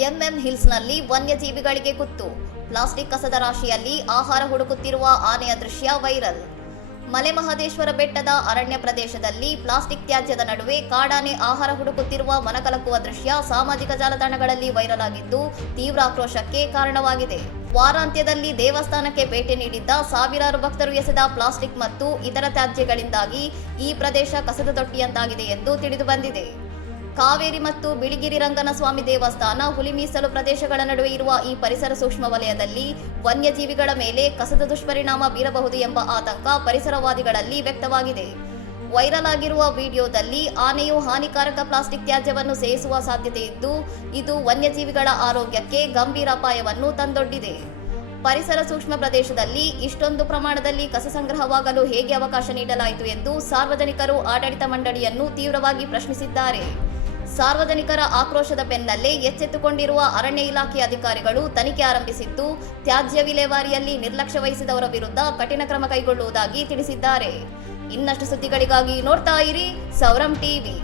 ಹಿಲ್ಸ್ನಲ್ಲಿ ವನ್ಯಜೀವಿಗಳಿಗೆ ಕುತ್ತು. Plastic ಕಸದ ರಾಶಿಯಲ್ಲಿ ಆಹಾರ ಹುಡುಕುತ್ತಿರುವ ಆನೆಯ ದೃಶ್ಯ ವೈರಲ್. ಮಲೆ ಮಹದೇಶ್ವರ ಬೆಟ್ಟದ ಅರಣ್ಯ ಪ್ರದೇಶದಲ್ಲಿ ಪ್ಲಾಸ್ಟಿಕ್ ತ್ಯಾಜ್ಯದ ನಡುವೆ ಕಾಡಾನೆ ಆಹಾರ ಹುಡುಕುತ್ತಿರುವ ಮನಕಲಕುವ ದೃಶ್ಯ ಸಾಮಾಜಿಕ ಜಾಲತಾಣಗಳಲ್ಲಿ ವೈರಲ್ ಆಗಿದ್ದು ತೀವ್ರ ಆಕ್ರೋಶಕ್ಕೆ ಕಾರಣವಾಗಿದೆ. ವಾರಾಂತ್ಯದಲ್ಲಿ ದೇವಸ್ಥಾನಕ್ಕೆ ಭೇಟಿ ನೀಡಿದ್ದ ಸಾವಿರಾರು ಭಕ್ತರು ಎಸೆದ ಪ್ಲಾಸ್ಟಿಕ್ ಮತ್ತು ಇತರ ತ್ಯಾಜ್ಯಗಳಿಂದಾಗಿ ಈ ಪ್ರದೇಶ ಕಸದ ತೊಟ್ಟಿಯಂತಾಗಿದೆ ಎಂದು ತಿಳಿದುಬಂದಿದೆ. ಕಾವೇರಿ ಮತ್ತು ಬಿಳಿಗಿರಿ ರಂಗನಸ್ವಾಮಿ ದೇವಸ್ಥಾನ, ಹುಲಿ ಮೀಸಲು ಪ್ರದೇಶಗಳ ನಡುವೆ ಇರುವ ಈ ಪರಿಸರ ಸೂಕ್ಷ್ಮ ವಲಯದಲ್ಲಿ ವನ್ಯಜೀವಿಗಳ ಮೇಲೆ ಕಸದ ದುಷ್ಪರಿಣಾಮ ಬೀರಬಹುದು ಎಂಬ ಆತಂಕ ಪರಿಸರವಾದಿಗಳಲ್ಲಿ ವ್ಯಕ್ತವಾಗಿದೆ. ವೈರಲ್ ಆಗಿರುವ ವಿಡಿಯೋದಲ್ಲಿ ಆನೆಯು ಹಾನಿಕಾರಕ ಪ್ಲಾಸ್ಟಿಕ್ ತ್ಯಾಜ್ಯವನ್ನು ಸೇವಿಸುವ ಸಾಧ್ಯತೆ ಇದ್ದು, ಇದು ವನ್ಯಜೀವಿಗಳ ಆರೋಗ್ಯಕ್ಕೆ ಗಂಭೀರ ಅಪಾಯವನ್ನು ತಂದೊಡ್ಡಿದೆ. ಪರಿಸರ ಸೂಕ್ಷ್ಮ ಪ್ರದೇಶದಲ್ಲಿ ಇಷ್ಟೊಂದು ಪ್ರಮಾಣದಲ್ಲಿ ಕಸ ಸಂಗ್ರಹವಾಗಲು ಹೇಗೆ ಅವಕಾಶ ನೀಡಲಾಯಿತು ಎಂದು ಸಾರ್ವಜನಿಕರು ಆಡಳಿತ ಮಂಡಳಿಯನ್ನು ತೀವ್ರವಾಗಿ ಪ್ರಶ್ನಿಸಿದ್ದಾರೆ. ಸಾರ್ವಜನಿಕರ ಆಕ್ರೋಶದ ಬೆನ್ನಲ್ಲೇ ಎಚ್ಚೆತ್ತುಕೊಂಡಿರುವ ಅರಣ್ಯ ಇಲಾಖೆ ಅಧಿಕಾರಿಗಳು ತನಿಖೆ ಆರಂಭಿಸಿದ್ದು, ತ್ಯಾಜ್ಯ ವಿಲೇವಾರಿಯಲ್ಲಿ ನಿರ್ಲಕ್ಷ್ಯ ವಹಿಸಿದವರ ವಿರುದ್ಧ ಕಠಿಣ ಕ್ರಮ ಕೈಗೊಳ್ಳುವುದಾಗಿ ತಿಳಿಸಿದ್ದಾರೆ. ಇನ್ನಷ್ಟು ಸುದ್ದಿಗಳಿಗಾಗಿ ನೋಡ್ತಾ ಇರಿ ಸೌರಂ ಟಿವಿ.